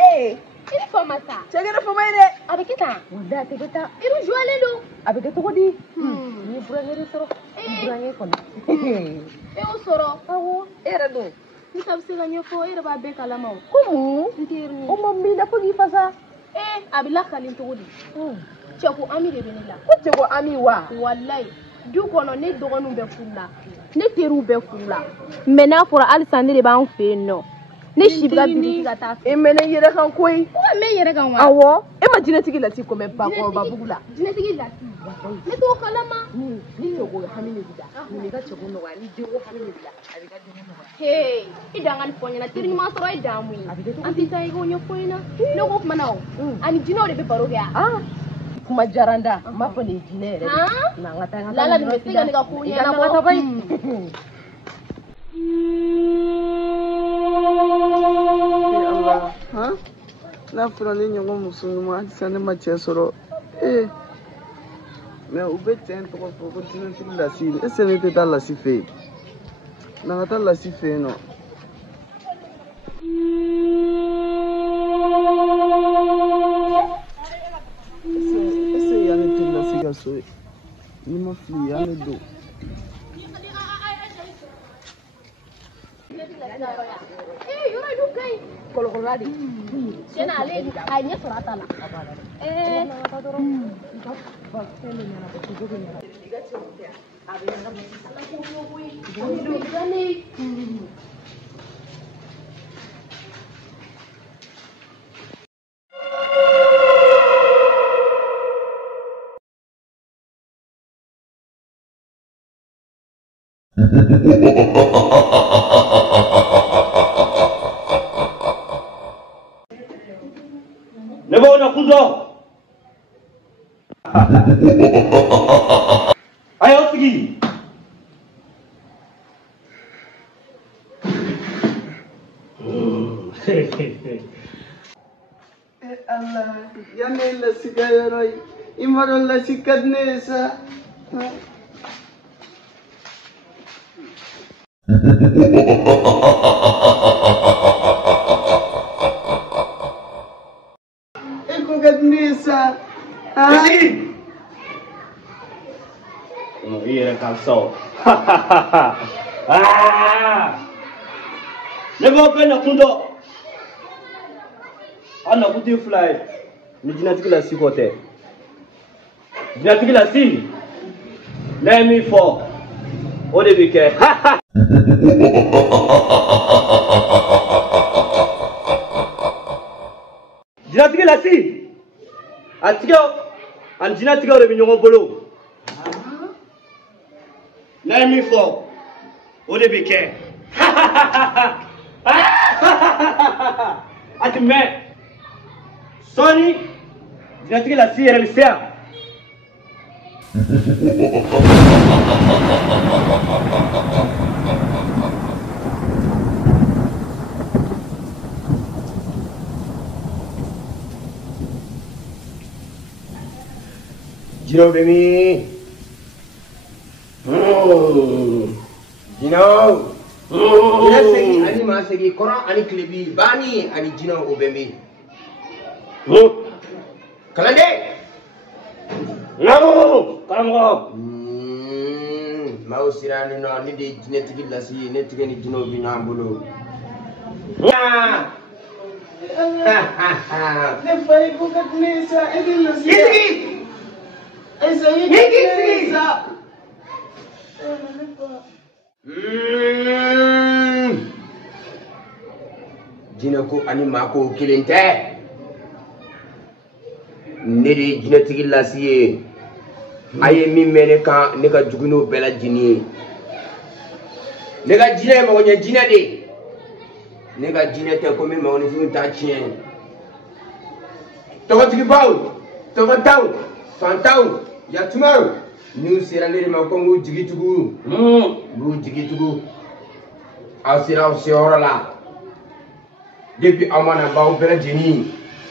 ye il faut massa cɛgɛrɛ fama ye dɛ a bɛ kɛ tan wanda a tɛ kɛ tan i bɛ jouer don a bɛ kɛ cogo di ni ye burankɛ de sɔrɔ burankɛ kɔni e y'o sɔrɔ awɔ e yɛrɛ don ne ta bɛ se ka ɲɛfɔ e yɛrɛ b'a bɛɛ kalama o komu n teri o ma min na fo k'i fasa a bɛ lakali cogo di cɛ ko ami de bɛ ne la ko cɛ ko ami wa walayi du kɔnɔ ne dɔgɔninw bɛɛ furu la ne teriw bɛɛ furu la mais n'a fɔra halisa ne de b'an fɛ yen nɔ ne si bɛ ka biriki ka taa e mɛ ne yɛrɛ kan koyi ko ka mɛn yɛrɛ kan wa awɔ e ma jinɛtigi lati ko mɛ bakɔrɔba bugu la jinɛtigi lati ne t'o kalama ni cɛ ko hami de b'i la nin ka cɛ ko nɔgɔya ni den ko hami de b'i la a b'i ka den nɔgɔya hey i dan ka nin fɔ n ɲɛna teri ɲuman sɔrɔ i dan mun ye an tɛ taa i k'o ɲɛfɔ n ɲɛna ne ko kuma na o ani jinɛw de bɛ baro kɛ yan kuma diyara n da n b'a fɔ nin ye jinɛ yɛrɛ de n'an ka taa lala nin bɛ se ka ne ka ko ɲɛnabɔ Allah n'a fɔra ne ɲɔgɔn muso ɲuman halisa ne ma cɛ sɔrɔ mɛ u bɛ cɛ in tɔgɔ fɔ ko jinɛtigi Lasi est-ce que ne tɛ taa Lasi fɛ yen n'an ka taa Lasi fɛ yen nɔ est-ce que yanni tɛ Lasi ka so ye ni ma fili yan ne don yɔrɔ dun ka ɲi kɔlɔkɔlɔla de tiɲɛna ale a ye ɲɛ sɔrɔ a ta la Ne b'o na kuzo. Ayo sigi. Allah yanne Lasi ka yɔrɔ ye i ma dɔn Lasi ka di ne ye sa Nisa. Lasi. No iya kalso. Ne b'o bɛɛ na kundo. An na kuti fly. Ni jinɛtigi Lasi kɔ tɛ. Jinɛtigi Lasi. Ne ye min fɔ o de bɛ kɛ. Jinɛtigi Lasi. A tigɛw ani jinɛtigɛw de bɛ ɲɔgɔn bolo. Ne ye min fɔ o de bɛ kɛ. A ti mɛn sɔɔni jinɛtigi Lasi yɛrɛ bɛ se yan. Jino bemi. Jino. Jino segi ani ma segi koran ani klebi bani ani jino obemi. Kalande. No, karamɔgɔ. Mau sirani no ni de jinɛtigi Lasi ne tigɛ ni jino bi ɲɔgɔn bolo. Ne fa ye ko ka di ne ye sa e de Lasi Sigi. Jinɛ ko ani maa ko kelen tɛ ne de ye jinɛtigi Lasi ye a ye min mɛn ne kan ne ka jugu n'o bɛɛ lajɛlen ye ne ka jinɛ ye magoɲɛ jinɛ de ne ka jinɛ tɛ ko min magoninfin t'a tiɲɛ tɔgɔtigibaw tɔgɔtaw fantaw yatumaw n'u sera ne de ma ko n k'u jigi tugu n'u jigi tugu aw sera aw seyɔrɔ la depuis aw mana b'aw bɛɛ lajɛlen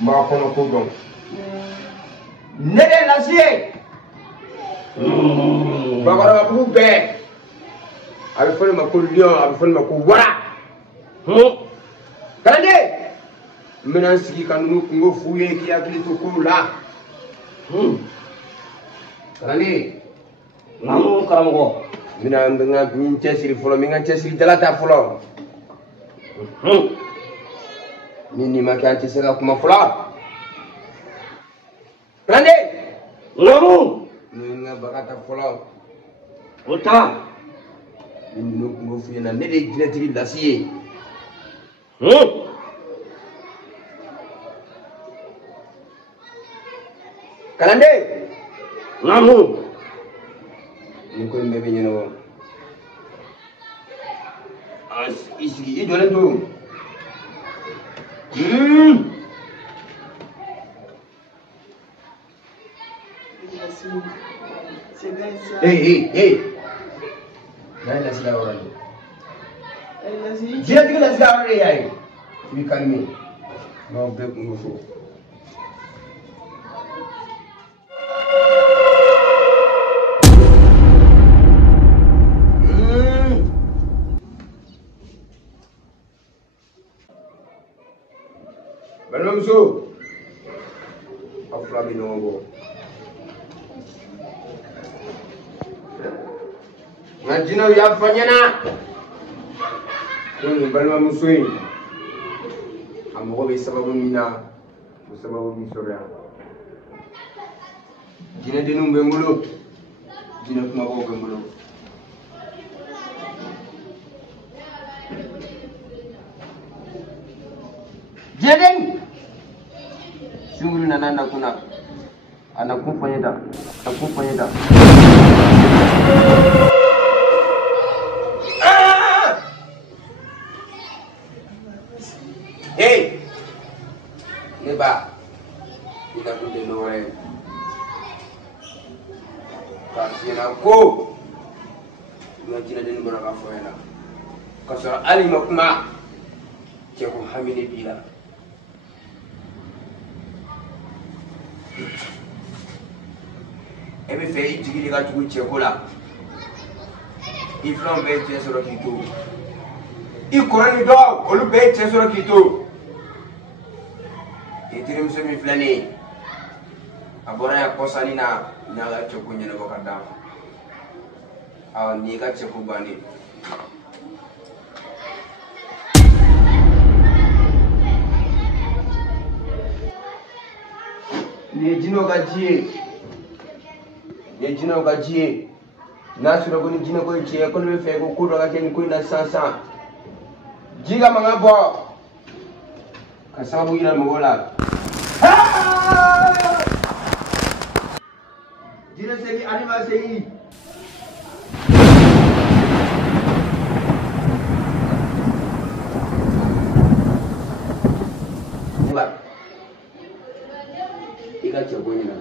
n b'aw kɔnɔ ko dɔn ne de ye Lasi ye bakɔrɔbabugu bɛɛ a bɛ fɔ ne ma ko lion a bɛ fɔ ne ma ko wara kalanden Mena sigi ka nunu kungo fuye ki akili to kula. Kalande. Namu karamogo. Mina nga min chesiri folo mi nga chesiri jalata folo. Nini makanti sega kuma folo. Kalande. Namu. Nga bakata folo. Ota. Nunu kungo fuye na nede jinetiri lasiye. Kalande. Namu. Ni ko mbebe nyeno. Isi idole to. Hey. Nai la sila ora ni. Dia tiga la sila ora yai. Bi kalmi. No be ngufu. Balomso. Afla bi no. Ngajina ya fanyana. Kuni balma musui. Amogo be sababu mina. Sababu misoria. Jina dinu bengulo. Jina kuma bo bengulo. Jeden. Sunguru nananda kuna. Anakufanyeta. Hey, neba, ina kunde nore. Kasi na ko, ngajina deni bona kafoena. Kasara ali makuma, ceko hamini bila. Ebe fe jigili ka tugu ceko la. Iflon be cesoro kito. I korani do, olu be cesoro kito. Itirim semi flani. Abora ya kosani na ga ceko nyene ko kadam. Aw ni ka ceko bani. Ni jino ga jie. Na sura ko ni jino ko jie ko le fe ko do ga ken ko na sansan. Jiga manga bo. Kasabu ila mogola. Jina segi anima segi. Buat. Ika ceboni na.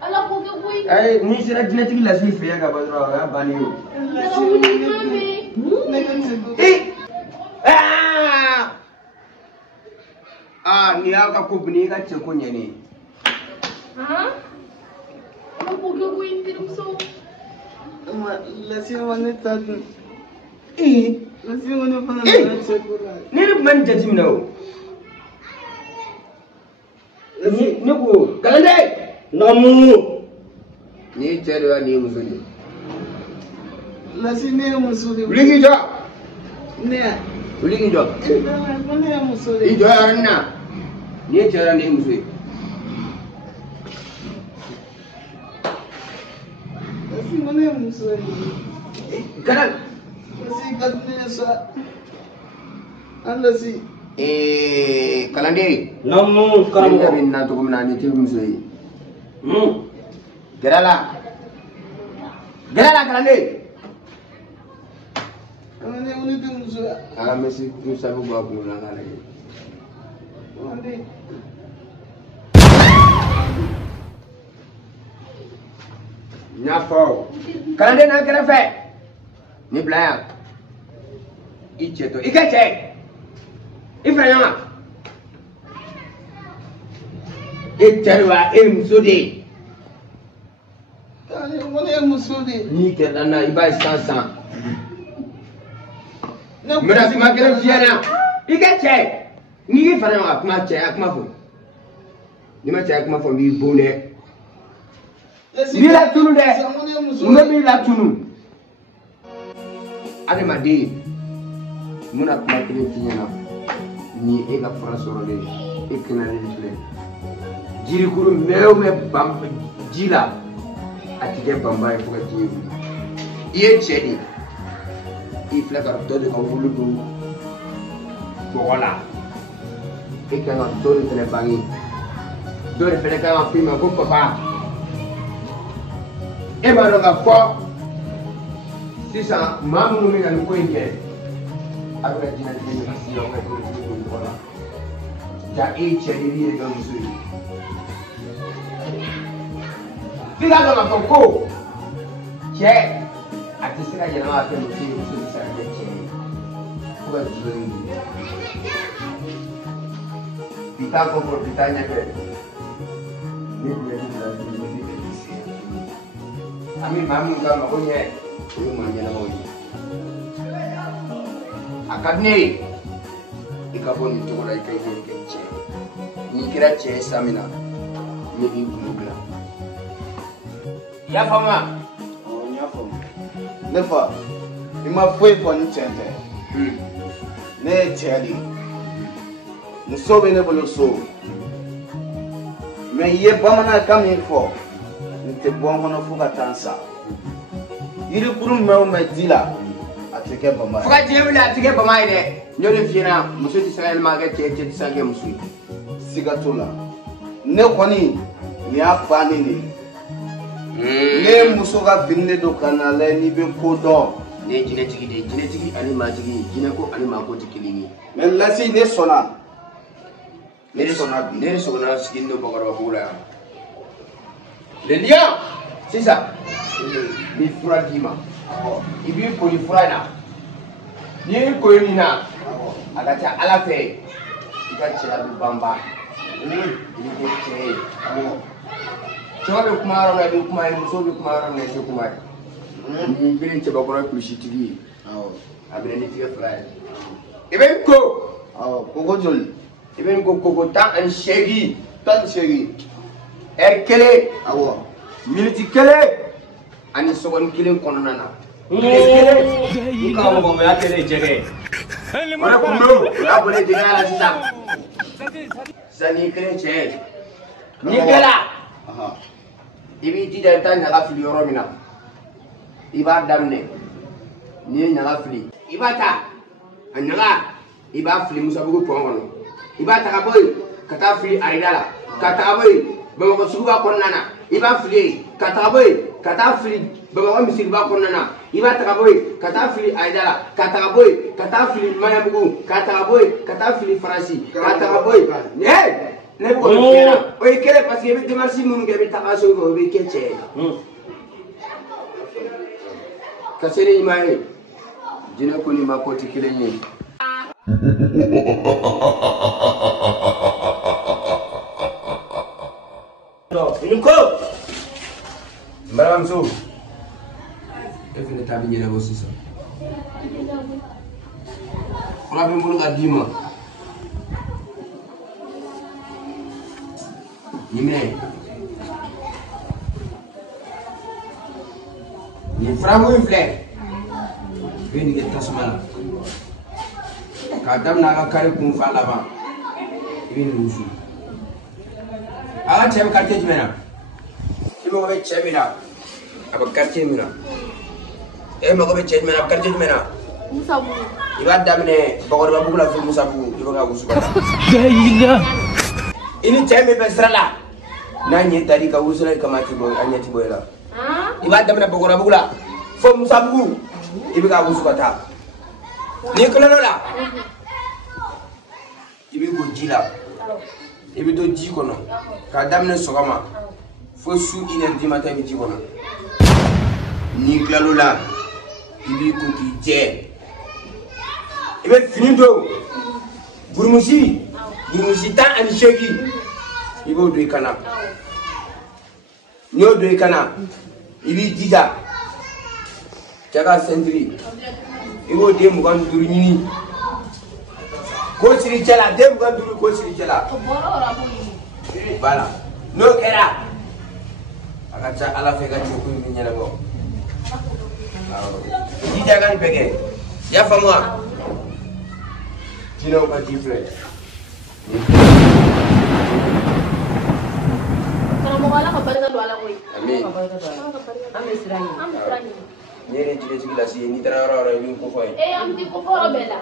Ala ko ke kuy. Ni sira jina tigi la si fe ya ga badro ga bani yo. Ni aka kubni ka ce kunya ne. Ala ko ke kuy indirim so. Ama lasi wani tatu. Lasi wani fana na ce kula. Ni man jaji mina o. Ni ko kalande namu. Ni cere ni musuli. Lasi ne musuli. Uligi jo. Ne. Uligi jo. Ne musuli. Ijo arna. Ni cere ni musuli. Lasi ne musuli. Kanan. Lasi katne sa. Lasi. Kalande. Namu karamogo. Ni na to kumna ni tibu musuli. Gerala kalande. Kalande uni tu musuli. Mesi musa ko ba ko na ngala. Kalande. Nyafo. Kalande na kera fe. Ni blaya. Icheto. Ikeche. Ifranya. Eterwa emsudi. Kalande uni musuli. Ni kedana iba sansan. Mera fi makere fiana. I ka cɛ n'i fara ɲɔgɔn kan kuma cɛ a kuma fɔ n'i ma cɛ a kuma fɔ n b'i bon dɛ n'i la tunu dɛ n bɛ b'i la tunu adamaden n bɛna kuma kelen f'i ɲɛna ni e ka fura sɔrɔlen e kɛnɛlen filɛ jirikuru mɛn o mɛn ban ji la a ti kɛ banba ye fo ka t'i wuli i ye cɛ de i filɛ ka dɔ de ka wolo don bɔgɔ la e kan ka dɔ de fɛnɛ bange dɔ de fɛnɛ kan ka f'i ma ko papa e b'a dɔn ka fɔ sisan maa minnu bɛ ka nin ko in kɛ a bɛ ka diɲɛlatigɛ min ka sigi aw ka don bɔgɔ la ja e ye cɛ de ye i yɛrɛ ka muso ye f'i ka dɔn ka fɔ ko cɛ a tɛ se ka yɛlɛma ka kɛ muso ye muso tɛ se ka kɛ cɛ ye fo ka diɲɛ in don bi taa kɔfɛ bi taa ɲɛfɛ ne tun bɛ ne la ne tɛ kɛ se an bɛ maa min ka mago ɲɛ o ye maa ɲɛnamaw ye a ka di ne ye i ka bɔ nin cogo la i ka kɛ cɛ n'i kɛra cɛ ye san min na ne b'i kulo dilan i y'a faamu wa. N y'a faamu ne fa i ma foyi fɔ ni cɛn tɛ ne ye cɛ de ye muso bɛ ne bolo so mɛ i ye bamanankan min fɔ nin tɛ bɔ n kɔnɔ fo ka taa n sa yirikuru mɛn o mɛn di la a tɛ kɛ bama ye. fo ka diɲɛ wuli a tɛ kɛ bama ye dɛ n y'o de f'i ɲɛna muso tɛ se ka yɛlɛma ka kɛ cɛ cɛ tɛ se ka kɛ muso ye. siga t'o la ne kɔni nin y'a bannen de ye. ne muso ka fini de don ka na lajɛ n'i bɛ ko dɔn. ne ye jinɛtigi de ye jinɛtigi ani maatigi jinɛko ani maako tɛ kelen ye. mɛ lasi ne sɔnna. ne sɔnna bi. ne sɔnna sigini don bakɔrɔbabugu la yan. le lion sisan n bɛ fura d'i ma i b'i ko nin fura in na n'i y'i ko nin na a ka ca ala fɛ i ka cɛya bɛ banba i bɛ kɛ cɛ ye. cɛw bɛ kuma yɔrɔ min na i bɛ kuma ye muso bɛ kuma yɔrɔ min na i tɛ kuma ye. nin kelen cɛbakɔrɔ kulusitigi ye a bɛ ni tigɛ fila ye. i bɛ n ko. koko joli. i bɛ n ko koko 18. 18. ɛri kelen. awɔ. miniti kelen ani sɔgɔni kelen kɔnɔna na. i ka mɔgɔmaya kelen jɛgɛ. o de kun don o y'a bɔlen jɛgɛ la sisan. sisan n'i kelen cɛ ye. n'i kɛra. i b'i jija i bɛ taa ɲaga fili yɔrɔ min na i b'a daminɛ n'i ye ɲaga fili i b'a ta a ɲaga i b'a fili musabugu pɔn kɔnɔ i b'a ta ka bɔ yen ka taa fili ayida la ka taa bɔ yen bamakɔ suguba kɔnɔna na i b'a fili yen ka taa bɔ yen ka taa fili bamakɔ misiriba kɔnɔna na i b'a ta ka bɔ yen ka taa fili ayida la ka taa bɔ yen ka taa fili mayabugu ka taa bɔ yen ka taa fili faransi ka taa bɔ yen ne b'o de f'i ɲɛna o ye kelen parce que i bɛ démarche minnu kɛ i bɛ taga so fɛ o bɛ kɛ cɛ ye. ka se ni ɲuman ye jinɛ ko ni ma ko tɛ kelen ye. nin ko n balimamuso e fana ta bɛ ɲɛnabɔ sisan fura bɛ n bolo ka d'i ma. Nin nin furamugu in filɛ i bɛ nin kɛ tasuma la k'a daminɛ a ka kari kunfa laban i bɛ nin wusu a ka cɛ bɛ quartier jumɛn na i mago bɛ cɛ min na a bɛ quartier min na e mago bɛ cɛ jumɛn na a bɛ quartier jumɛn na Musabugu. i b'a daminɛ bakɔrɔbabugu la fo Musabugu i bɛ ka wusu ka taa i ni cɛ min bɛ sira la n'a ɲɛ da l'i ka wusula i kama a ɲɛ ti bɔ i la i b'a daminɛ bakɔrɔbabugu la fo Musabugu i bɛ ka wusu ka taa n'i kilala o la i bɛ ko ji la i bɛ to ji kɔnɔ k'a daminɛ sɔgɔma fo su 1h du matin i bɛ ji kɔnɔ n'i kilala o la i b'i ko k'i jɛ i bɛ fini don burumusi 18 i b'o don i kan na n'i y'o don i kan na i b'i jija cɛ ka ceinture i b'o den 25 ɲini ko siri cɛla den 25 ko siri cɛla voilà n'o kɛra a ka ca ala fɛ ka cɛko in bɛ ɲɛnabɔ jija ka nin bɛɛ kɛ i y'a faamu wa jinɛw ka ji filɛ karamɔgɔ ala ka barika don ala koyi amin An bɛ siran ɲɛ. ni yɛrɛ jire sigi la si ye n'i taara yɔrɔ o yɔrɔ i b'i ko fɔ ye an bɛ ko fɔlɔ bɛɛ la